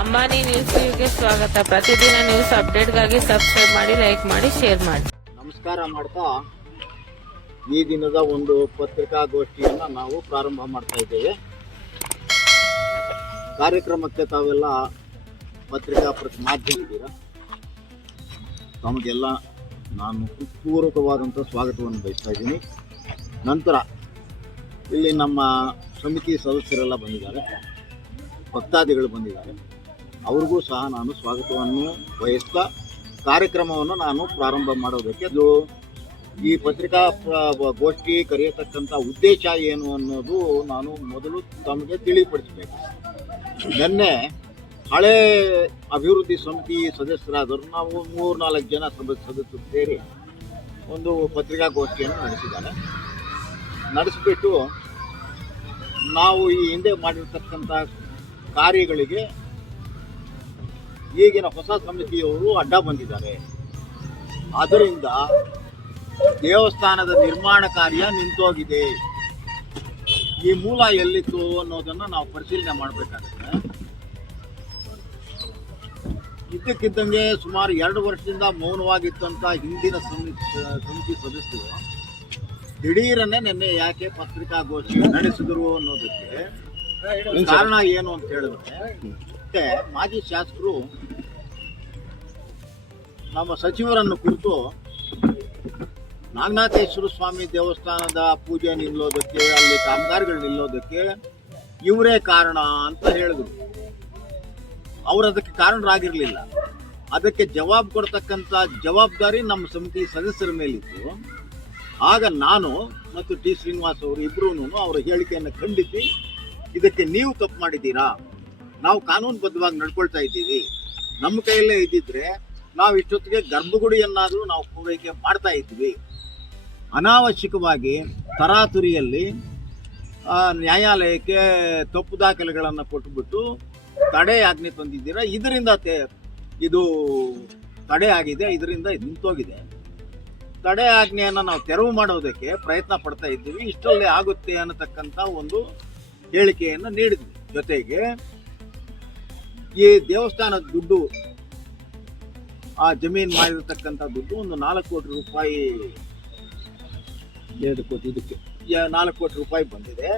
ಅಂಬಾನಿ ನ್ಯೂಸ್ಗೆ ಸ್ವಾಗತ. ಪ್ರತಿದಿನ ನ್ಯೂಸ್ ಅಪ್ಡೇಟ್ಗಾಗಿ ಸಬ್ಸ್ಕ್ರೈಬ್ ಮಾಡಿ, ಲೈಕ್ ಮಾಡಿ, ಶೇರ್ ಮಾಡಿ. ನಮಸ್ಕಾರ ಮಾಡ್ತಾ. ಈ ದಿನದ ಒಂದು ಪತ್ರಿಕಾಗೋಷ್ಠಿಯನ್ನು ನಾವು ಪ್ರಾರಂಭ ಮಾಡ್ತಾ ಇದ್ದೇವೆ. ಕಾರ್ಯಕ್ರಮಕ್ಕೆ ತಾವೆಲ್ಲ ಪತ್ರಿಕಾ ಪ್ರತಿ ಮಾಧ್ಯಮ ಇದ್ದೀರಾ ತಮಗೆಲ್ಲ ನಾನು ಪೂರ್ವಕವಾದಂಥ ಸ್ವಾಗತವನ್ನು ಬಯಸ್ತಾ ಇದ್ದೀನಿ. ನಂತರ ಇಲ್ಲಿ ನಮ್ಮ ಸಮಿತಿ ಸದಸ್ಯರೆಲ್ಲ ಬಂದಿದ್ದಾರೆ. ಭಕ್ತಾದಿಗಳು ಬಂದಿದ್ದಾರೆ. ಅವ್ರಿಗೂ ಸಹ ನಾನು ಸ್ವಾಗತವನ್ನು ಬಯಸ್ತಾ ಕಾರ್ಯಕ್ರಮವನ್ನು ನಾನು ಪ್ರಾರಂಭ ಮಾಡೋದಕ್ಕೆ ಅದು ಈ ಪತ್ರಿಕಾ ಗೋಷ್ಠಿ ಕರೆಯತಕ್ಕಂಥ ಉದ್ದೇಶ ಏನು ಅನ್ನೋದು ನಾನು ಮೊದಲು ತಮಗೆ ತಿಳಿಪಡಿಸಬೇಕು. ನಿನ್ನೆ ಹಳೆ ಅಭಿವೃದ್ಧಿ ಸಮಿತಿ ಸದಸ್ಯರಾದರು. ನಾವು ಮೂರು ನಾಲ್ಕು ಜನ ಸದ ಸದಸ್ಯರು ಸೇರಿ ಒಂದು ಪತ್ರಿಕಾಗೋಷ್ಠಿಯನ್ನು ನಡೆಸಿದ್ದಾರೆ. ನಡೆಸಿಬಿಟ್ಟು ನಾವು ಈ ಹಿಂದೆ ಮಾಡಿರ್ತಕ್ಕಂಥ ಕಾರ್ಯಗಳಿಗೆ ಈಗಿನ ಹೊಸ ಸಮಿತಿಯವರು ಅಡ್ಡ ಬಂದಿದ್ದಾರೆ. ಅದರಿಂದ ದೇವಸ್ಥಾನದ ನಿರ್ಮಾಣ ಕಾರ್ಯ ನಿಂತೋಗಿದೆ. ಈ ಮೂಲ ಎಲ್ಲಿತ್ತು ಅನ್ನೋದನ್ನು ನಾವು ಪರಿಶೀಲನೆ ಮಾಡಬೇಕಾಗುತ್ತೆ. ಇದ್ದಕ್ಕಿದ್ದಂಗೆ ಸುಮಾರು ಎರಡು ವರ್ಷದಿಂದ ಮೌನವಾಗಿತ್ತಂತ ಹಿಂದಿನ ಸಮಿತಿ ಸಮಿತಿ ಸದಸ್ಯರು ದಿಢೀರನ್ನೇ ನಿನ್ನೆ ಯಾಕೆ ಪತ್ರಿಕಾಗೋಷ್ಠಿ ನಡೆಸಿದರು ಅನ್ನೋದಕ್ಕೆ ಕಾರಣ ಏನು ಅಂತ ಹೇಳಿದ್ರೆ ಮತ್ತೆ ಮಾಜಿ ಶಾಸಕರು ನಮ್ಮ ಸಚಿವರನ್ನು ಕುರಿತು ನಾಗನಾಥೇಶ್ವರ ಸ್ವಾಮಿ ದೇವಸ್ಥಾನದ ಪೂಜೆ ನಿಲ್ಲೋದಕ್ಕೆ, ಅಲ್ಲಿ ಕಾಮಗಾರಿಗಳು ನಿಲ್ಲೋದಕ್ಕೆ ಇವರೇ ಕಾರಣ ಅಂತ ಹೇಳಿದ್ರು. ಅವರು ಅದಕ್ಕೆ ಕಾರಣರಾಗಿರಲಿಲ್ಲ. ಅದಕ್ಕೆ ಜವಾಬ್ ಕೊಡ್ತಕ್ಕಂಥ ಜವಾಬ್ದಾರಿ ನಮ್ಮ ಸಮಿತಿ ಸದಸ್ಯರ ಮೇಲಿತ್ತು. ಆಗ ನಾನು ಮತ್ತು ಟಿ ಶ್ರೀನಿವಾಸ್ ಅವರು ಇಬ್ಬರೂ ಅವರ ಹೇಳಿಕೆಯನ್ನು ಖಂಡಿಸಿ, ಇದಕ್ಕೆ ನೀವು ತಪ್ಪು ಮಾಡಿದ್ದೀರಾ? ನಾವು ಕಾನೂನುಬದ್ಧವಾಗಿ ನಡ್ಕೊಳ್ತಾ ಇದ್ದೀವಿ. ನಮ್ಮ ಕೈಯಲ್ಲೇ ಇದ್ದಿದ್ರೆ ನಾವು ಇಷ್ಟೊತ್ತಿಗೆ ಗರ್ಭಗುಡಿಯನ್ನಾದರೂ ನಾವು ಪೂರೈಕೆ ಮಾಡ್ತಾ ಇದ್ವಿ. ಅನಾವಶ್ಯಕವಾಗಿ ತರಾತುರಿಯಲ್ಲಿ ನ್ಯಾಯಾಲಯಕ್ಕೆ ತಪ್ಪು ದಾಖಲೆಗಳನ್ನು ಕೊಟ್ಟುಬಿಟ್ಟು ತಡೆಯಾಜ್ಞೆ ತಂದಿದ್ದೀರಾ? ಇದರಿಂದ ಇದು ತಡೆ ಆಗಿದೆ, ಇದರಿಂದ ಇದು ನಿಂತೋಗಿದೆ. ತಡೆ ಆಜ್ಞೆಯನ್ನು ನಾವು ತೆರವು ಮಾಡೋದಕ್ಕೆ ಪ್ರಯತ್ನ ಪಡ್ತಾ ಇದ್ದೀವಿ. ಇಷ್ಟರಲ್ಲೇ ಆಗುತ್ತೆ ಅನ್ನತಕ್ಕಂಥ ಒಂದು ಹೇಳಿಕೆಯನ್ನು ನೀಡಿದ್ವಿ. ಜೊತೆಗೆ ಈ ದೇವಸ್ಥಾನದ ದುಡ್ಡು ಆ ಜಮೀನು ಮಾಡಿರ್ತಕ್ಕಂಥ ದುಡ್ಡು ಒಂದು ನಾಲ್ಕು ಕೋಟಿ ರೂಪಾಯಿ ಎರಡು ಕೋಟಿ ಇದಕ್ಕೆ. ನಾಲ್ಕು ಕೋಟಿ ರೂಪಾಯಿ ಬಂದಿದೆ.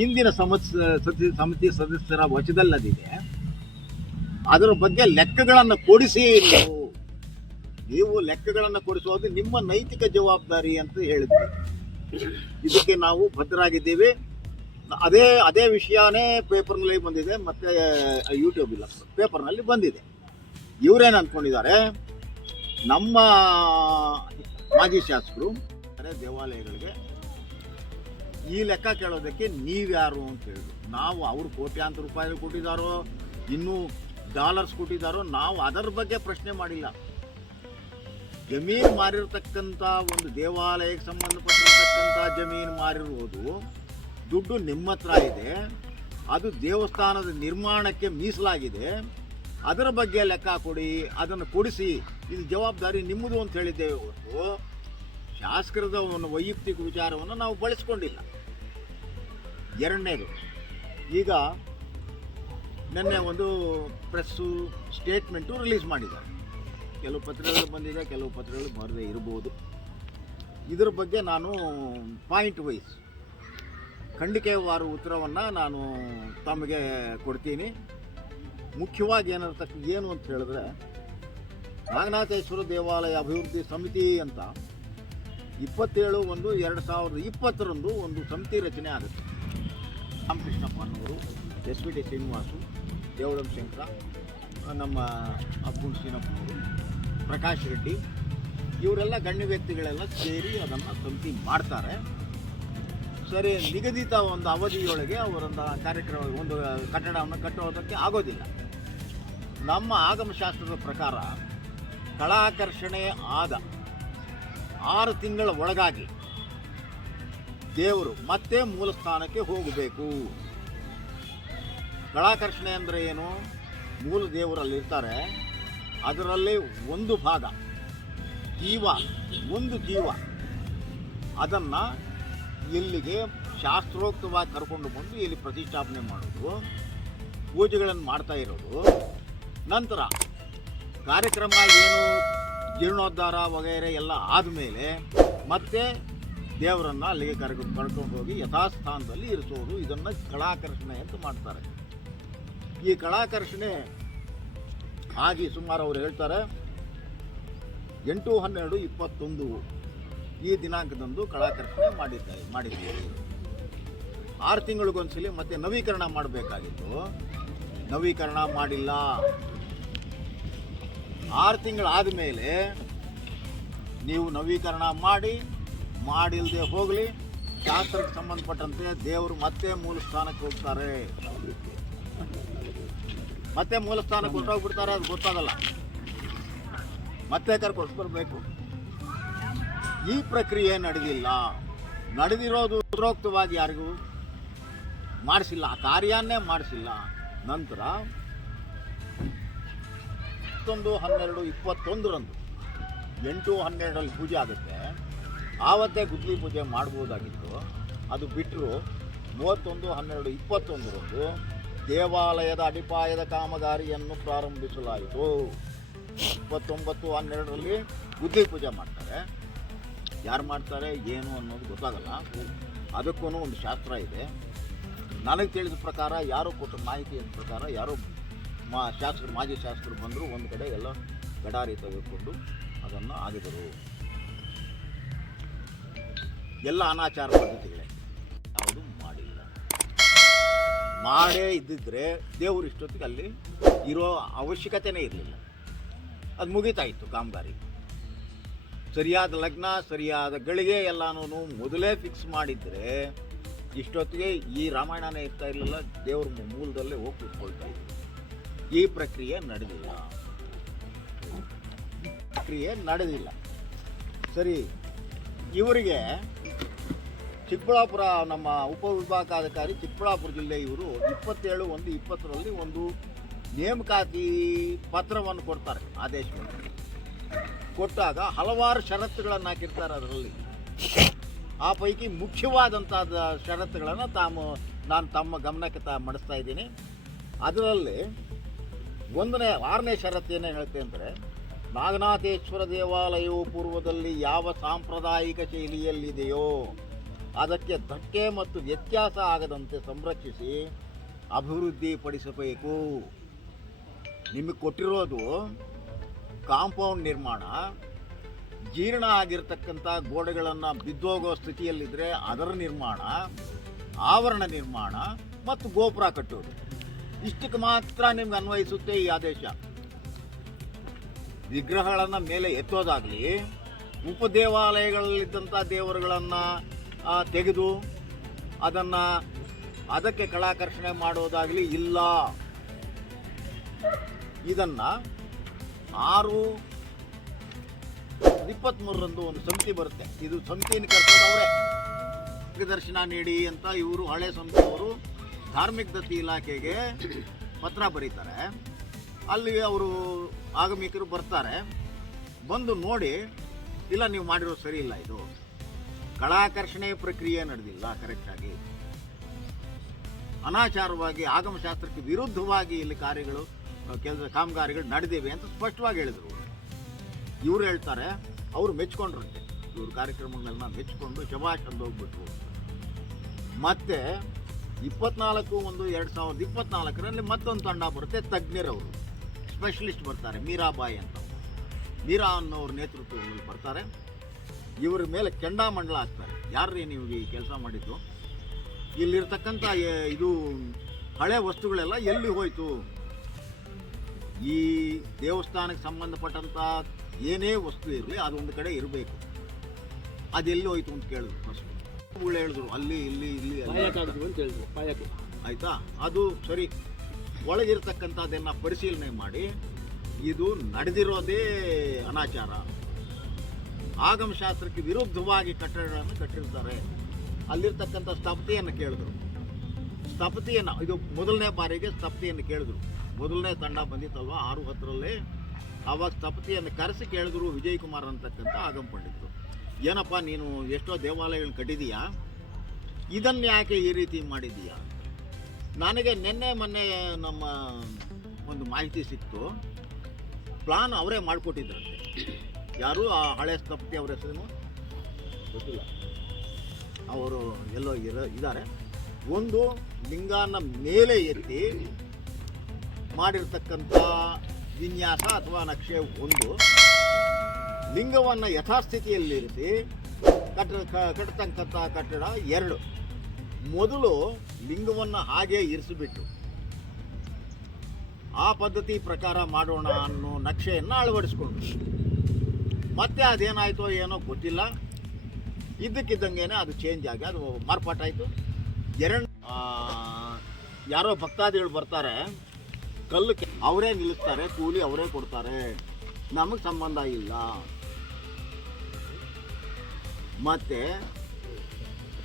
ಹಿಂದಿನ ಸಮಿತಿ ಸತಿ ಸಮಿತಿ ಸದಸ್ಯರ ವಚದಲ್ಲದಿದೆ. ಅದರ ಬಗ್ಗೆ ಲೆಕ್ಕಗಳನ್ನು ಕೊಡಿಸಿ ನೀವು. ನೀವು ಲೆಕ್ಕಗಳನ್ನು ಕೊಡಿಸುವುದು ನಿಮ್ಮ ನೈತಿಕ ಜವಾಬ್ದಾರಿ ಅಂತ ಹೇಳಿದ್ವಿ ಇದಕ್ಕೆ ನಾವು ಬದ್ಧರಾಗಿದ್ದೀವಿ. ಅದೇ ಅದೇ ವಿಷಯನೇ ಪೇಪರ್ನಲ್ಲಿ ಬಂದಿದೆ, ಮತ್ತೆ ಯೂಟ್ಯೂಬ್ ಇಲ್ಲ. ಪೇಪರ್ನಲ್ಲಿ ಬಂದಿದೆ. ಇವರೇನು ಅಂದ್ಕೊಂಡಿದ್ದಾರೆ, ನಮ್ಮ ಮಾಜಿ ಶಾಸಕರು ಅದೇ ದೇವಾಲಯಗಳಿಗೆ ಈ ಲೆಕ್ಕ ಕೇಳೋದಕ್ಕೆ ನೀವ್ಯಾರು ಅಂತ ಹೇಳಿದ್ರು. ನಾವು ಅವರು ಕೋಟ್ಯಾಂತರ ರೂಪಾಯಿ ಕೊಟ್ಟಿದ್ದಾರೋ, ಇನ್ನೂ ಡಾಲರ್ಸ್ ಕೊಟ್ಟಿದ್ದಾರೋ, ನಾವು ಅದರ ಬಗ್ಗೆ ಪ್ರಶ್ನೆ ಮಾಡಿಲ್ಲ. ಜಮೀನು ಮಾರಿರ್ತಕ್ಕಂಥ ಒಂದು ದೇವಾಲಯಕ್ಕೆ ಸಂಬಂಧಪಟ್ಟಿರತಕ್ಕಂಥ ಜಮೀನು ಮಾರಿರುವುದು ದುಡ್ಡು ನಿಮ್ಮ ಹತ್ರ ಇದೆ, ಅದು ದೇವಸ್ಥಾನದ ನಿರ್ಮಾಣಕ್ಕೆ ಮೀಸಲಾಗಿದೆ, ಅದರ ಬಗ್ಗೆ ಲೆಕ್ಕ ಕೊಡಿ, ಅದನ್ನು ಕೊಡಿಸಿ, ಇದು ಜವಾಬ್ದಾರಿ ನಿಮ್ಮದು ಅಂತ ಹೇಳಿದ್ದೇವೆ ಹೊರತು, ಶಾಸಕರದ ಒಂದು ವೈಯಕ್ತಿಕ ವಿಚಾರವನ್ನು ನಾವು ಬಳಸ್ಕೊಂಡಿಲ್ಲ. ಎರಡನೇದು, ಈಗ ನಿನ್ನೆ ಒಂದು ಪ್ರೆಸ್ಸು, ಸ್ಟೇಟ್ಮೆಂಟು ರಿಲೀಸ್ ಮಾಡಿದ್ದಾರೆ. ಕೆಲವು ಪತ್ರಗಳು ಬಂದಿದೆ, ಕೆಲವು ಪತ್ರಗಳು ಬರದೇ ಇರ್ಬೋದು. ಇದರ ಬಗ್ಗೆ ನಾನು ಪಾಯಿಂಟ್ ವೈಸ್ ಖಂಡಿಕೆವಾರ ಉತ್ತರವನ್ನು ನಾನು ತಮಗೆ ಕೊಡ್ತೀನಿ. ಮುಖ್ಯವಾಗಿ ಏನಿರ್ತಕ್ಕ ಏನು ಅಂತ ಹೇಳಿದ್ರೆ, ನಾಗನಾಥೇಶ್ವರ ದೇವಾಲಯ ಅಭಿವೃದ್ಧಿ ಸಮಿತಿ ಅಂತ ಇಪ್ಪತ್ತೇಳು ಒಂದು ಎರಡು ಸಾವಿರದ ಇಪ್ಪತ್ತರಂದು ಒಂದು ಸಮಿತಿ ರಚನೆ ಆಗುತ್ತೆ. ರಾಮಕೃಷ್ಣಪ್ಪನವರು S V D Srinivasu ದೇವಳಂ Shankara, ನಮ್ಮ ಅಬ್ದುಲ್ ಸೀನಪ್ಪನವರು ಪ್ರಕಾಶ್ ರೆಡ್ಡಿ, ಇವರೆಲ್ಲ ಗಣ್ಯ ವ್ಯಕ್ತಿಗಳೆಲ್ಲ ಸೇರಿ ಅದನ್ನು ಸಮಿತಿ ಮಾಡ್ತಾರೆ. ಸರಿ ನಿಗದಿತ ಒಂದು ಅವಧಿಯೊಳಗೆ ಅವರೊಂದು ಕಾರ್ಯಕ್ರಮ ಒಂದು ಕಟ್ಟಡವನ್ನು ಕಟ್ಟುವುದಕ್ಕೆ ಆಗೋದಿಲ್ಲ. ನಮ್ಮ ಆಗಮಶಾಸ್ತ್ರದ ಪ್ರಕಾರ ಕಳಾಕರ್ಷಣೆ ಆದ ಆರು ತಿಂಗಳ ಒಳಗಾಗಿ ದೇವರು ಮತ್ತೆ ಮೂಲ ಸ್ಥಾನಕ್ಕೆ ಹೋಗಬೇಕು. ಕಳಾಕರ್ಷಣೆ ಅಂದರೆ ಏನು? ಮೂಲ ದೇವರಲ್ಲಿರ್ತಾರೆ ಅದರಲ್ಲಿ ಒಂದು ಭಾಗ, ಜೀವ, ಒಂದು ಜೀವ. ಅದನ್ನು ಇಲ್ಲಿಗೆ ಶಾಸ್ತ್ರೋಕ್ತವಾಗಿ ಕರ್ಕೊಂಡು ಬಂದು ಇಲ್ಲಿ ಪ್ರತಿಷ್ಠಾಪನೆ ಮಾಡೋದು, ಪೂಜೆಗಳನ್ನು ಮಾಡ್ತಾ ಇರೋದು. ನಂತರ ಕಾರ್ಯಕ್ರಮ ಏನು, ಜೀರ್ಣೋದ್ಧಾರ ವಗೈರೆ ಎಲ್ಲ ಆದಮೇಲೆ ಮತ್ತೆ ದೇವರನ್ನು ಅಲ್ಲಿಗೆ ಕರ್ಕೊಂಡು ಕರ್ಕೊಂಡು ಹೋಗಿ ಯಥಾಸ್ಥಾನದಲ್ಲಿ ಇರಿಸೋದು. ಇದನ್ನು ಕಳಾಕರ್ಷಣೆ ಅಂತ ಮಾಡ್ತಾರೆ. ಈ ಕಳಾಕರ್ಷಣೆ ಆಗಿ ಸುಮಾರು ಅವ್ರು ಹೇಳ್ತಾರೆ, ಎಂಟು ಹನ್ನೆರಡು ಇಪ್ಪತ್ತೊಂದು ಈ ದಿನಾಂಕದಂದು ಕಳಾಕರ್ಷಣೆ ಮಾಡಿದ್ದಾರೆ ಮಾಡಿದ್ದೀವಿ. ಆರು ತಿಂಗಳಿಗೊಂದ್ಸಲಿ ಮತ್ತೆ ನವೀಕರಣ ಮಾಡಬೇಕಾಗಿತ್ತು. ನವೀಕರಣ ಮಾಡಿಲ್ಲ. ಆರು ತಿಂಗಳಾದ ಮೇಲೆ ನೀವು ನವೀಕರಣ ಮಾಡಿ ಮಾಡಿಲ್ಲದೆ ಹೋಗಲಿ ಶಾಸ್ತ್ರಕ್ಕೆ ಸಂಬಂಧಪಟ್ಟಂತೆ ದೇವರು ಮತ್ತೆ ಮೂಲ ಸ್ಥಾನಕ್ಕೆ ಹೋಗ್ತಾರೆ. ಮತ್ತೆ ಮೂಲ ಸ್ಥಾನಕ್ಕೆ ಹೊರಟೋಗ್ಬಿಡ್ತಾರೆ ಅದು ಗೊತ್ತಾಗಲ್ಲ. ಮತ್ತೆ ಕರ್ಕೊಂಡು ಬರಬೇಕು ಈ ಪ್ರಕ್ರಿಯೆ ನಡೆದಿಲ್ಲ. ನಡೆದಿರೋದು ಉದ್ರೋಕ್ತವಾಗಿ ಯಾರಿಗೂ ಮಾಡಿಸಿಲ್ಲ. ಆ ಕಾರ್ಯನ್ನೇ ಮಾಡಿಸಿಲ್ಲ. ನಂತರ ಇಪ್ಪತ್ತೊಂದು ಹನ್ನೆರಡು, ಇಪ್ಪತ್ತೊಂದರಂದು, ಎಂಟು, ಹನ್ನೆರಡರಲ್ಲಿ ಪೂಜೆ ಆಗುತ್ತೆ. ಆವತ್ತೇ ಗುದ್ಲಿ ಪೂಜೆ ಮಾಡ್ಬೋದಾಗಿತ್ತು. ಅದು ಬಿಟ್ಟರು ಮೂವತ್ತೊಂದು, ಹನ್ನೆರಡು, ಇಪ್ಪತ್ತೊಂದರಂದು ದೇವಾಲಯದ ಅಡಿಪಾಯದ ಕಾಮಗಾರಿಯನ್ನು ಪ್ರಾರಂಭಿಸಲಾಯಿತು. ಇಪ್ಪತ್ತೊಂಬತ್ತು, ಹನ್ನೆರಡರಲ್ಲಿ ಗುದ್ಲಿ ಪೂಜೆ ಮಾಡ್ತಾರೆ. ಯಾರು ಮಾಡ್ತಾರೆ, ಏನು ಅನ್ನೋದು ಗೊತ್ತಾಗಲ್ಲ. ಅದಕ್ಕೂ ಒಂದು ಶಾಸ್ತ್ರ ಇದೆ. ನನಗೆ ತಿಳಿದ ಪ್ರಕಾರ, ಯಾರೋ ಕೊಟ್ಟ ಮಾಹಿತಿಯ ಪ್ರಕಾರ, ಯಾರೋ ಮಾ, ಶಾಸಕರು, ಮಾಜಿ ಶಾಸಕರು ಬಂದರು, ಒಂದು ಕಡೆ ಎಲ್ಲ ಗಡಾರಿ ತೆಗೆದುಕೊಂಡು ಅದನ್ನು ಆಗಿದರು ಎಲ್ಲ ಅನಾಚಾರ ಪದ್ಧತಿಗಳೇ. ಯಾವುದು ಮಾಡಿಲ್ಲ. ಮಾಡೇ ಇದ್ದಿದ್ರೆ ದೇವರು ಇಷ್ಟೊತ್ತಿಗೆ ಅಲ್ಲಿ ಇರೋ ಅವಶ್ಯಕತೆನೇ ಇರಲಿಲ್ಲ. ಅದು ಮುಗಿತಾಯಿತ್ತು ಕಾಮಗಾರಿ. ಸರಿಯಾದ ಲಗ್ನ, ಸರಿಯಾದ ಗಳಿಗೆ ಎಲ್ಲಾನು ಮೊದಲೇ ಫಿಕ್ಸ್ ಮಾಡಿದ್ರೆ ಇಷ್ಟೊತ್ತಿಗೆ ಈ ರಾಮಾಯಣನೇ ಇರ್ತಾ ಇರಲಿಲ್ಲ, ದೇವ್ರ ಮೂಲದಲ್ಲೇ ಹೋಗಿ ಕೂತ್ಕೊಳ್ತಾ ಈ ಪ್ರಕ್ರಿಯೆ ನಡೆದಿಲ್ಲ. ಪ್ರಕ್ರಿಯೆ ನಡೆದಿಲ್ಲ. ಸರಿ, ಇವರಿಗೆ ಚಿಕ್ಕಬಳ್ಳಾಪುರ ನಮ್ಮ ಉಪವಿಭಾಗಾಧಿಕಾರಿ ಚಿಕ್ಕಬಳ್ಳಾಪುರ ಜಿಲ್ಲೆ ಇವರು ಇಪ್ಪತ್ತೇಳು ಒಂದು ಇಪ್ಪತ್ತರಲ್ಲಿ ಒಂದು ನೇಮಕಾತಿ ಪತ್ರವನ್ನು ಕೊಡ್ತಾರೆ ಆದೇಶವನ್ನು. ಕೊಟ್ಟಾಗ ಹಲವಾರು ಷರತ್ತುಗಳನ್ನು ಹಾಕಿರ್ತಾರೆ ಅದರಲ್ಲಿ. ಆ ಪೈಕಿ ಮುಖ್ಯವಾದಂಥ ಷರತ್ತುಗಳನ್ನು ತಾವು ನಾನು ತಮ್ಮ ಗಮನಕ್ಕೆ ತಾ ಮಾಡಿಸ್ತಾ ಇದ್ದೀನಿ. ಅದರಲ್ಲಿ ಒಂದನೇ, ಆರನೇ ಷರತ್ತು ಏನೇ ಹೇಳುತ್ತೆ ಅಂದರೆ, ನಾಗನಾಥೇಶ್ವರ ದೇವಾಲಯವು ಪೂರ್ವದಲ್ಲಿ ಯಾವ ಸಾಂಪ್ರದಾಯಿಕ ಶೈಲಿಯಲ್ಲಿದೆಯೋ ಅದಕ್ಕೆ ಧಕ್ಕೆ ಮತ್ತು ವ್ಯತ್ಯಾಸ ಆಗದಂತೆ ಸಂರಕ್ಷಿಸಿ ಅಭಿವೃದ್ಧಿಪಡಿಸಬೇಕು. ನಿಮಗೆ ಕೊಟ್ಟಿರೋದು ಕಾಂಪೌಂಡ್ ನಿರ್ಮಾಣ, ಜೀರ್ಣ ಆಗಿರತಕ್ಕಂಥ ಗೋಡೆಗಳನ್ನು ಬಿದ್ದೋಗೋ ಸ್ಥಿತಿಯಲ್ಲಿದ್ದರೆ ಅದರ ನಿರ್ಮಾಣ, ಆವರಣ ನಿರ್ಮಾಣ ಮತ್ತು ಗೋಪುರ ಕಟ್ಟೋದು. ಇಷ್ಟಕ್ಕೆ ಮಾತ್ರ ನಿಮ್ಗೆ ಅನ್ವಯಿಸುತ್ತೆ ಈ ಆದೇಶ. ವಿಗ್ರಹಗಳನ್ನು ಮೇಲೆ ಎತ್ತೋದಾಗಲಿ, ಉಪದೇವಾಲಯಗಳಲ್ಲಿದ್ದಂಥ ದೇವರುಗಳನ್ನು ತೆಗೆದು ಅದನ್ನು ಅದಕ್ಕೆ ಕಲಾಕರ್ಷಣೆ ಮಾಡೋದಾಗಲಿ ಇಲ್ಲ. ಇದನ್ನು ಆರು ಇಪ್ಪತ್ತ್ಮೂರರಂದು ಒಂದು ಸಮಿತಿ ಬರುತ್ತೆ. ಇದು ಸಮಿತಿಯನ್ನು ಕರ್ಕೊಂಡು ಅವರೇ ಮಾರ್ಗದರ್ಶನ ನೀಡಿ ಅಂತ ಇವರು ಹಳೆ ಸಮಿತಿಯವರು ಧಾರ್ಮಿಕ ದತ್ತಿ ಇಲಾಖೆಗೆ ಪತ್ರ ಬರೀತಾರೆ. ಅಲ್ಲಿ ಅವರು ಆಗಮಿಕರು ಬರ್ತಾರೆ. ಬಂದು ನೋಡಿ, ಇಲ್ಲ, ನೀವು ಮಾಡಿರೋ ಸರಿ ಇಲ್ಲ ಇದು. ಕಳಾಕರ್ಷಣೆ ಪ್ರಕ್ರಿಯೆ ನಡೆದಿಲ್ಲ ಕರೆಕ್ಟಾಗಿ ಅನಾಚಾರವಾಗಿ, ಆಗಮಶಾಸ್ತ್ರಕ್ಕೆ ವಿರುದ್ಧವಾಗಿ ಇಲ್ಲಿ ಕಾರ್ಯಗಳು ಕೆಲಸ ಕಾಮಗಾರಿಗಳು ನಡೆದಿವೆ ಅಂತ ಸ್ಪಷ್ಟವಾಗಿ ಹೇಳಿದರು ಇವ್ರು ಹೇಳ್ತಾರೆ, ಅವರು ಮೆಚ್ಕೊಂಡ್ರಂತೆ. ಇವ್ರ ಕಾರ್ಯಕ್ರಮಗಳನ್ನ ಮೆಚ್ಕೊಂಡು ಶಬಾಷ್ ಅಂತ ಹೋಗ್ಬಿಟ್ರು. ಮತ್ತೆ ಇಪ್ಪತ್ನಾಲ್ಕು ಒಂದು ಎರಡು ಸಾವಿರದ ಇಪ್ಪತ್ನಾಲ್ಕರಲ್ಲಿ ಮತ್ತೊಂದು ತಂಡ ಬರುತ್ತೆ ತಜ್ಞರವರು ಸ್ಪೆಷಲಿಸ್ಟ್ ಬರ್ತಾರೆ ಮೀರಾಬಾಯಿ ಅಂತ ಮೀರಾ ಅನ್ನೋರ ನೇತೃತ್ವದಲ್ಲಿ ಬರ್ತಾರೆ. ಇವ್ರ ಮೇಲೆ ಕೆಂಡಾಮಂಡಲ ಹಾಕ್ತಾರೆ. ಯಾರ್ರೀ ನೀವು ಈ ಕೆಲಸ ಮಾಡಿದ್ದು? ಇಲ್ಲಿರ್ತಕ್ಕಂಥ ಇದು ಹಳೆ ವಸ್ತುಗಳೆಲ್ಲ ಎಲ್ಲಿ ಹೋಯ್ತು? ಈ ದೇವಸ್ಥಾನಕ್ಕೆ ಸಂಬಂಧಪಟ್ಟಂಥ ಏನೇ ವಸ್ತು ಇರಲಿ ಅದೊಂದು ಕಡೆ ಇರಬೇಕು. ಅದೆಲ್ಲಿ ಹೋಯ್ತು ಅಂತ ಕೇಳಿದ್ರು ಫಸ್ಟ್ ಸುಳ್ಳು ಹೇಳಿದ್ರು ಅಲ್ಲಿ ಇಲ್ಲಿ ಇಲ್ಲಿ. ಅಂತ ಹೇಳಿದ್ರು ಪಾಯಕ್ಕೆ. ಆಯ್ತಾ? ಅದು ಸರಿ ಒಳಗಿರ್ತಕ್ಕಂಥದ್ದನ್ನು ಪರಿಶೀಲನೆ ಮಾಡಿ ಇದು ನಡೆದಿರೋದೇ ಅನಾಚಾರ. ಆಗಮಶಾಸ್ತ್ರಕ್ಕೆ ವಿರುದ್ಧವಾಗಿ ಕಟ್ಟಡಗಳನ್ನು ಕಟ್ಟಿರ್ತಾರೆ. ಅಲ್ಲಿರ್ತಕ್ಕಂಥ ಸ್ತಬ್ಧೆಯನ್ನು ಕೇಳಿದ್ರು. ಸ್ಥಪತಿಯನ್ನು, ಇದು ಮೊದಲನೇ ಬಾರಿಗೆ ಸ್ಥಪತಿಯನ್ನು ಕೇಳಿದ್ರು. ಮೊದಲನೇ ತಂಡ ಬಂದಿತ್ತಲ್ವ? ಆರು, ಹತ್ತರಲ್ಲೇ ಆವಾಗ ಸ್ಥಪತಿಯನ್ನು ಕರೆಸಿ ಕೇಳಿದ್ರು ವಿಜಯ್ ಕುಮಾರ್ ಅಂತಕ್ಕಂಥ ಆಗಮ ಪಂಡಿತರು. ಏನಪ್ಪ, ನೀನು ಎಷ್ಟೋ ದೇವಾಲಯಗಳನ್ನ ಕಟ್ಟಿದೀಯಾ? ಇದನ್ನು ಯಾಕೆ ಈ ರೀತಿ ಮಾಡಿದೀಯಾ? ನನಗೆ ನಿನ್ನೆ ಮೊನ್ನೆ ನಮ್ಮ ಒಂದು ಮಾಹಿತಿ ಸಿಕ್ತು. ಪ್ಲಾನ್ ಅವರೇ ಮಾಡಿಕೊಟ್ಟಿದ್ರಂತೆ. ಯಾರು ಆ ಹಳೆ ಸ್ಥಪತಿ ಅವರ ಹೆಸರು ಗೊತ್ತಿಲ್ಲ. ಅವರು ಎಲ್ಲೋ ಇರ, ಇದ್ದಾರೆ. ಒಂದು ಲಿಂಗಾನ ಮೇಲೆ ಎತ್ತಿ ಮಾಡಿರ್ತಕ್ಕಂಥ ವಿನ್ಯಾಸ ಅಥವಾ ನಕ್ಷೆ ಒಂದು. ಲಿಂಗವನ್ನು ಯಥಾಸ್ಥಿತಿಯಲ್ಲಿರಿಸಿ ಕಟ್ಟ ಕಟ್ಟತಕ್ಕಂಥ ಕಟ್ಟಡ ಎರಡು. ಮೊದಲು ಲಿಂಗವನ್ನು ಹಾಗೆ ಇರಿಸಿಬಿಟ್ಟು ಆ ಪದ್ಧತಿ ಪ್ರಕಾರ ಮಾಡೋಣ ಅನ್ನೋ ನಕ್ಷೆಯನ್ನು ಅಳವಡಿಸ್ಕೊಂಡು. ಮತ್ತೆ ಅದೇನಾಯ್ತೋ ಏನೋ ಗೊತ್ತಿಲ್ಲ. ಇದ್ದಕ್ಕಿದ್ದಂಗೆ ಅದು ಚೇಂಜ್ ಆಗಿ ಅದು ಮಾರ್ಪಾಟಾಯಿತು. ಎರಡು ಯಾರೋ ಭಕ್ತಾದಿಗಳು ಬರ್ತಾರೆ, ಕಲ್ಲು ಅವರೇ ನಿಲ್ಲಿಸ್ತಾರೆ, ಕೂಲಿ ಅವರೇ ಕೊಡ್ತಾರೆ. ನಮಗೆ ಸಂಬಂಧ ಇಲ್ಲ. ಮತ್ತೆ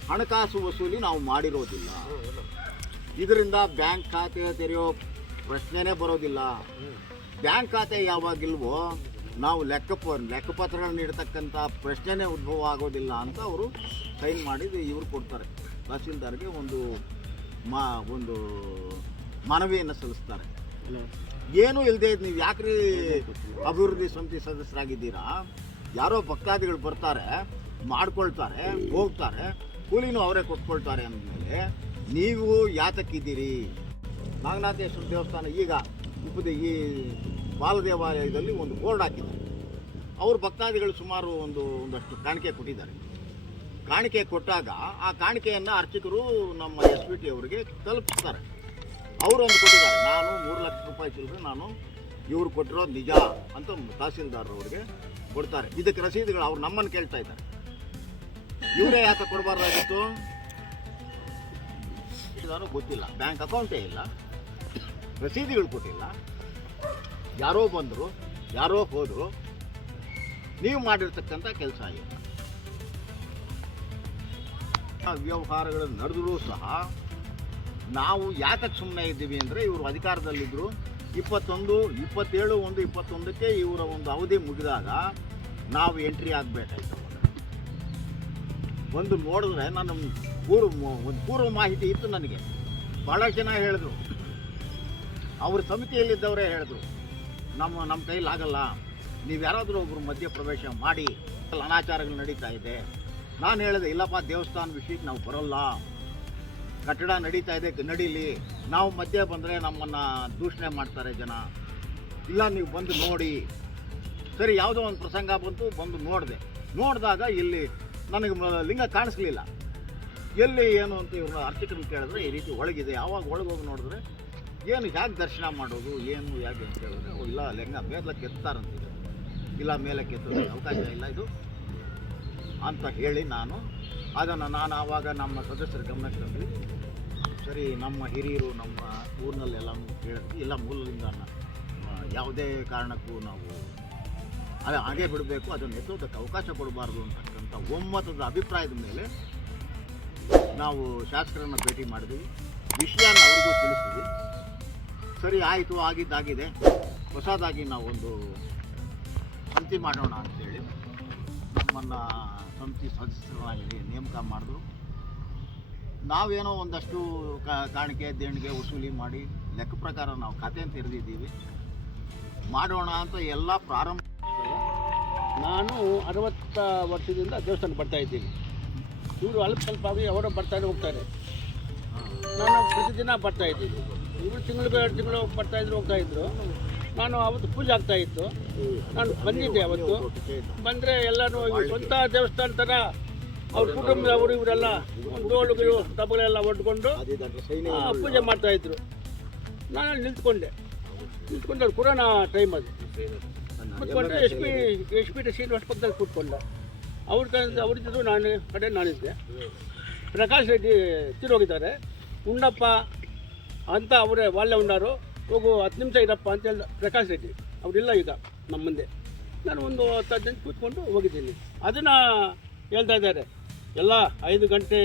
ಹಣಕಾಸು ವಸೂಲಿ ನಾವು ಮಾಡಿರೋದಿಲ್ಲ. ಇದರಿಂದ ಬ್ಯಾಂಕ್ ಖಾತೆ ತೆರೆಯೋ ಪ್ರಶ್ನೆನೇ ಬರೋದಿಲ್ಲ. ಬ್ಯಾಂಕ್ ಖಾತೆ ಯಾವಾಗಿಲ್ವೋ ನಾವು ಲೆಕ್ಕಪ, ಲೆಕ್ಕಪತ್ರಗಳನ್ನ ನೀಡತಕ್ಕಂಥ ಪ್ರಶ್ನೆನೇ ಉದ್ಭವ ಆಗೋದಿಲ್ಲ ಅಂತ ಅವರು ಸೈನ್ ಮಾಡಿ ಇವ್ರು ಕೊಡ್ತಾರೆ. ತಹಸೀಲ್ದಾರ್ಗೆ ಒಂದು ಮಾ ಒಂದು ಮನವಿಯನ್ನು ಸಲ್ಲಿಸ್ತಾರೆ. ಏನೂ ಇಲ್ಲದೆ ನೀವು ಯಾಕ್ರಿ ಅಭಿವೃದ್ಧಿ ಸಮಿತಿ ಸದಸ್ಯರಾಗಿದ್ದೀರಾ? ಯಾರೋ ಭಕ್ತಾದಿಗಳು ಬರ್ತಾರೆ ಮಾಡ್ಕೊಳ್ತಾರೆ ಹೋಗ್ತಾರೆ ಕೂಲಿನೂ ಅವರೇ ಕೊಟ್ಕೊಳ್ತಾರೆ ಅಂದಮೇಲೆ ನೀವು ಯಾತಕ್ಕಿದ್ದೀರಿ? ನಾಗನಾಥೇಶ್ವರ ದೇವಸ್ಥಾನ ಈಗ ಉಪದ ಈ ಬಾಲದೇವಾಲಯದಲ್ಲಿ ಒಂದು ಬೋರ್ಡ್ ಹಾಕಿದ್ದಾರೆ. ಅವರು ಭಕ್ತಾದಿಗಳು ಸುಮಾರು ಒಂದು ಒಂದಷ್ಟು ಕಾಣಿಕೆ ಕೊಟ್ಟಿದ್ದಾರೆ. ಕಾಣಿಕೆ ಕೊಟ್ಟಾಗ ಆ ಕಾಣಿಕೆಯನ್ನು ಅರ್ಚಕರು ನಮ್ಮ ಎಸ್ ಪಿ ಟಿ ಅವರಿಗೆ ತಲುಪಿಸ್ತಾರೆ. ಅವರು ಒಂದು ಕೊಟ್ಟಿದ್ದಾರೆ, ನಾನು ಮೂರು ಲಕ್ಷ ರೂಪಾಯಿ ಚಿಲ್ಲರೆ ನಾನು ಇವ್ರು ಕೊಟ್ಟಿರೋದು ನಿಜ ಅಂತ ತಹಸೀಲ್ದಾರ್ ಅವ್ರಿಗೆ ಕೊಡ್ತಾರೆ. ಇದಕ್ಕೆ ರಸೀದಿಗಳು ಅವ್ರು ನಮ್ಮನ್ನು ಕೇಳ್ತಾ ಇದ್ದಾರೆ. ಇವರೇ ಯಾಕೆ ಕೊಡಬಾರ್ದಾಗಿತ್ತು ನಾನು ಗೊತ್ತಿಲ್ಲ, ಬ್ಯಾಂಕ್ ಅಕೌಂಟೇ ಇಲ್ಲ, ರಸೀದಿಗಳು ಕೊಟ್ಟಿಲ್ಲ. ಯಾರೋ ಬಂದರು, ಯಾರೋ ಹೋದರು, ನೀವು ಮಾಡಿರ್ತಕ್ಕಂಥ ಕೆಲಸ ಇಲ್ಲ ಆ ವ್ಯವಹಾರಗಳು ನಡೆದರೂ ಸಹ ನಾವು ಯಾತಕ್ಕೆ ಸುಮ್ಮನೆ ಇದ್ದೀವಿ ಅಂದರೆ ಇವರು ಅಧಿಕಾರದಲ್ಲಿದ್ದರು ಇಪ್ಪತ್ತೊಂದು, ಇಪ್ಪತ್ತೇಳು, ಒಂದು ಇಪ್ಪತ್ತೊಂದಕ್ಕೆ ಇವರ ಒಂದು ಅವಧಿ ಮುಗಿದಾಗ ನಾವು ಎಂಟ್ರಿ ಆಗಬೇಕಾಯ್ತು. ಒಂದು ನೋಡಿದ್ರೆ ನಾನು ಪೂರ್ವ ಒಂದು ಪೂರ್ವ ಮಾಹಿತಿ ಇತ್ತು ನನಗೆ. ಭಾಳ ಜನ ಹೇಳಿದ್ರು. ಅವ್ರ ಸಮಿತಿಯಲ್ಲಿದ್ದವರೇ ಹೇಳಿದ್ರು. ನಮ್ಮ ನಮ್ಮ ಕೈಲಾಗಲ್ಲ. ನೀವು ಯಾರಾದರೂ ಒಬ್ಬರು ಮಧ್ಯಪ್ರವೇಶ ಮಾಡಿ. ಅನಾಚಾರಗಳು ನಡೀತಾ ಇದೆ. ನಾನು ಹೇಳಿದೆ, ಇಲ್ಲಪ್ಪ, ದೇವಸ್ಥಾನ ವಿಷಯಕ್ಕೆ ನಾವು ಬರೋಲ್ಲ. ಕಟ್ಟಡ ನಡೀತಾ ಇದೆ, ನಡೀಲಿ. ನಾವು ಮಧ್ಯೆ ಬಂದರೆ ನಮ್ಮನ್ನು ದೂಷಣೆ ಮಾಡ್ತಾರೆ ಜನ. ಇಲ್ಲ, ನೀವು ಬಂದು ನೋಡಿ. ಸರಿ, ಯಾವುದೋ ಒಂದು ಪ್ರಸಂಗ ಬಂತು, ಬಂದು ನೋಡಿದೆ. ನೋಡಿದಾಗ ಇಲ್ಲಿ ನನಗೆ ಲಿಂಗ ಕಾಣಿಸ್ಲಿಲ್ಲ. ಎಲ್ಲಿ ಏನು ಅಂತ ಇವ್ರ ಅರ್ಚಕರು ಕೇಳಿದ್ರೆ, ಈ ರೀತಿ ಒಳಗಿದೆ. ಯಾವಾಗ ಒಳಗೋಗಿ ನೋಡಿದ್ರೆ, ಏನು ಹೇಗೆ ದರ್ಶನ ಮಾಡೋದು, ಏನು ಹೇಗೆ ಅಂತ ಹೇಳಿದ್ರೆ ಇಲ್ಲ, ಲಿಂಗ ಮೇಲಕ್ಕೆ ಎತ್ತಾರಂತಿದೆ ಇಲ್ಲ, ಮೇಲಕ್ಕೆ ಎತ್ತೋದು ಅವಕಾಶ ಇಲ್ಲ ಇದು. ಅಂತ ಹೇಳಿ ನಾನು ಅದನ್ನು ನಾನು ಆವಾಗ ನಮ್ಮ ಸದಸ್ಯರ ಗಮನಕ್ಕೆ ತಂದ್ವಿ. ಸರಿ, ನಮ್ಮ ಹಿರಿಯರು ನಮ್ಮ ಊರಿನಲ್ಲೆಲ್ಲ ಕೇಳಿದ್ವಿ ಇಲ್ಲ, ಮೂಲದಿಂದ ಯಾವುದೇ ಕಾರಣಕ್ಕೂ ನಾವು ಅದು ಹಾಗೆ ಬಿಡಬೇಕು, ಅದನ್ನು ಎತ್ತೋದಕ್ಕೆ ಅವಕಾಶ ಕೊಡಬಾರ್ದು ಅಂತಕ್ಕಂಥ ಒಮ್ಮತದ ಅಭಿಪ್ರಾಯದ ಮೇಲೆ ನಾವು ಶಾಸಕರನ್ನು ಭೇಟಿ ಮಾಡಿದ್ವಿ. ವಿಷಯನ ಅವರಿಗೂ ತಿಳಿಸಿದ್ವಿ. ಸರಿ, ಆಯಿತು, ಆಗಿದ್ದಾಗಿದೆ. ಹೊಸದಾಗಿ ನಾವೊಂದು ಸಂತಿ ಮಾಡೋಣ ಅಂತೇಳಿ ನಮ್ಮನ್ನು ಸಮಿತಿ ಸದಸ್ಯರಾಗಿ ನೇಮಕ ಮಾಡಿದ್ರು. ನಾವೇನೋ ಒಂದಷ್ಟು ಕಾ- ಕಾಣಿಕೆ ದೇಣಿಗೆ ವಸೂಲಿ ಮಾಡಿ ಲೆಕ್ಕ ಪ್ರಕಾರ ನಾವು ಖಾತೆಯನ್ನು ತೆರೆದಿದ್ದೀವಿ ಮಾಡೋಣ ಅಂತ ಎಲ್ಲ ಪ್ರಾರಂಭ ನಾನು ಅರವತ್ತ ವರ್ಷದಿಂದ ದೇವಸ್ಥಾನ ಬರ್ತಾ ಇದ್ದೀನಿ. ಇವರು ಅಲ್ಪ ಸ್ವಲ್ಪ ಆಗಿ ಅವರು ಬರ್ತಾನೆ ಹೋಗ್ತಾರೆ. ನಾನು ಪ್ರತಿದಿನ ಬರ್ತಾ ಇದ್ದೀನಿ. ಇವರು ತಿಂಗಳು ಎರಡು ತಿಂಗಳು ಬರ್ತಾ ಇದ್ರು ಹೋಗ್ತಾ ಇದ್ರು. ನಾನು ಅವತ್ತು ಪೂಜೆ ಆಗ್ತಾ ಇತ್ತು. ನಾನು ಬಂದಿದ್ದೆ ಅವತ್ತು. ಬಂದರೆ ಎಲ್ಲನೂ ಸ್ವಂತ ದೇವಸ್ಥಾನ ಥರ ಅವ್ರ ಕುಟುಂಬದವರು ಇವರೆಲ್ಲ ಡೋಲುಗಳು ಡಬ್ಬಗಳೆಲ್ಲ ಒಡ್ಕೊಂಡು ಪೂಜೆ ಮಾಡ್ತಾ ಇದ್ರು. ನಾನು ನಿಂತ್ಕೊಂಡೆ. ನಿಂತ್ಕೊಂಡೆ ಅದು ಕೊರೋನಾ ಟೈಮ್ ಅದು ಕೂತ್ಕೊಂಡ್ರೆ S P S P Srinivasa ಪಕ್ಕದಲ್ಲಿ ಕೂತ್ಕೊಂಡ. ಅವ್ರ ಅವ್ರಿದ್ದು ನಾನು ಕಡೆ ನಾನಿದ್ದೆ ಪ್ರಕಾಶ್ ರೆಡ್ಡಿ ತಿರೋಗಿದ್ದಾರೆ. ಉಣ್ಣಪ್ಪ ಅಂತ ಅವರೇ ವಾಲ್ಯ ಉಂಡಾರು. ಹೋಗು, ಹತ್ತು ನಿಮಿಷ ಇದಪ್ಪ ಅಂತ ಹೇಳ್ದ ಪ್ರಕಾಶ್ ರೆಡ್ಡಿ. ಅವರಿಲ್ಲ ಈಗ ನಮ್ಮ ಮುಂದೆ. ನಾನು ಒಂದು ಹತ್ತು ಹದಿನೈದು ಕೂತ್ಕೊಂಡು ಹೋಗಿದ್ದೀನಿ. ಅದನ್ನು ಹೇಳ್ತಾ ಇದ್ದಾರೆ. ಎಲ್ಲ ಐದು ಗಂಟೆ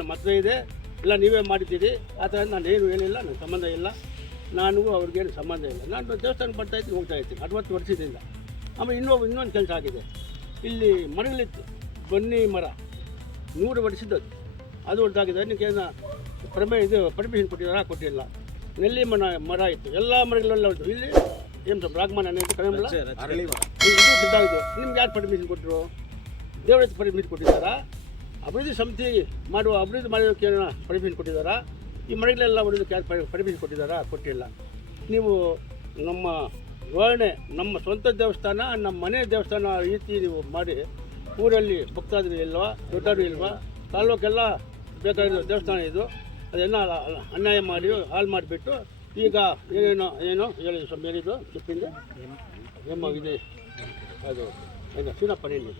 ನಮ್ಮ ಹತ್ರ ಇದೆ. ಎಲ್ಲ ನೀವೇ ಮಾಡಿದ್ದೀರಿ. ಆ ಥರ ನಾನು ಏನು ಹೇಳಿಲ್ಲ ನನಗೆ ಸಂಬಂಧ ಇಲ್ಲ. ನನಗೂ ಅವ್ರಿಗೇನು ಸಂಬಂಧ ಇಲ್ಲ. ನಾನು ದೇವಸ್ಥಾನಕ್ಕೆ ಬರ್ತಾ ಇದ್ದೀನಿ, ಹೋಗ್ತಾ ಇದ್ದೀನಿ ಅರವತ್ತು ವರ್ಷದಿಂದ. ಆಮೇಲೆ ಇನ್ನೊಬ್ಬ, ಇನ್ನೊಂದು ಕೆಲಸ ಆಗಿದೆ. ಇಲ್ಲಿ ಮರಗಳಿತ್ತು. ಬನ್ನಿ ಮರ. ನೂರು ವರ್ಷದದ್ದು ಅದು. ಒಡ್ಡಾಗಿದೆ ನಿಮಗೇನು ಪ್ರಮೇ ಇದು ಪರ್ಮಿಷನ್ ಕೊಟ್ಟಿದ್ದಾರೆ? ಕೊಟ್ಟಿಲ್ಲ. ನೆಲ್ಲಿ ಮರ ಮರ ಇತ್ತು. ಎಲ್ಲ ಮರಗಳೆಲ್ಲ ಉಂಟು. ಇಲ್ಲಿ ಏನು ಬ್ರಾಹ್ಮಣ ಅಂತ ಕಡಿಮೆ. ಇದು ಸಿದ್ಧಾಯಿತು ನಿಮ್ಗೆ ಯಾರು ಪರ್ಮಿಷನ್ ಕೊಟ್ಟರು ದೇವರ ಪರ್ಮಿಷನ್ ಕೊಟ್ಟಿದ್ದಾರಾ? ಅಭಿವೃದ್ಧಿ ಸಮಿತಿ ಮಾಡುವ ಅಭಿವೃದ್ಧಿ ಮಾಡೋದಕ್ಕೆ ಏನೋ ಪರ್ಮಿಷನ್ ಕೊಟ್ಟಿದ್ದಾರಾ? ಈ ಮರಗಳೆಲ್ಲ ಹೊಡೆಯೋದಕ್ಕೆ ಯಾರು ಪರ್ಮಿಷನ್ ಕೊಟ್ಟಿದ್ದಾರಾ? ಕೊಟ್ಟಿಲ್ಲ. ನೀವು ನಮ್ಮ ವಿವರಣೆ ನಮ್ಮ ಸ್ವಂತ ದೇವಸ್ಥಾನ ನಮ್ಮ ಮನೆ ದೇವಸ್ಥಾನ ರೀತಿ ನೀವು ಮಾಡಿ ಊರಲ್ಲಿ ಭಕ್ತಾದಿಗಳು ಇಲ್ವಾ ದೊಡ್ಡವರು ಇಲ್ವಾ ತಾಲೂಕೆಲ್ಲ ಬೇಕಾಗಿರೋ ದೇವಸ್ಥಾನ ಇದು. ಅದೆಲ್ಲ ಅನ್ಯಾಯ ಮಾಡಿ ಹಾಳು ಮಾಡಿಬಿಟ್ಟು ಈಗ ಏನೇನೋ ಏನೋ ಹೇಳಿ ಸ್ವಲ್ಪ ಹೇಳಿದ್ದು ಚಿಪ್ಪಿಂದ ನಿಮ್ಮ ಇದೆ ಅದು ಏನು ಸೀನಪ್ಪ ನೀನು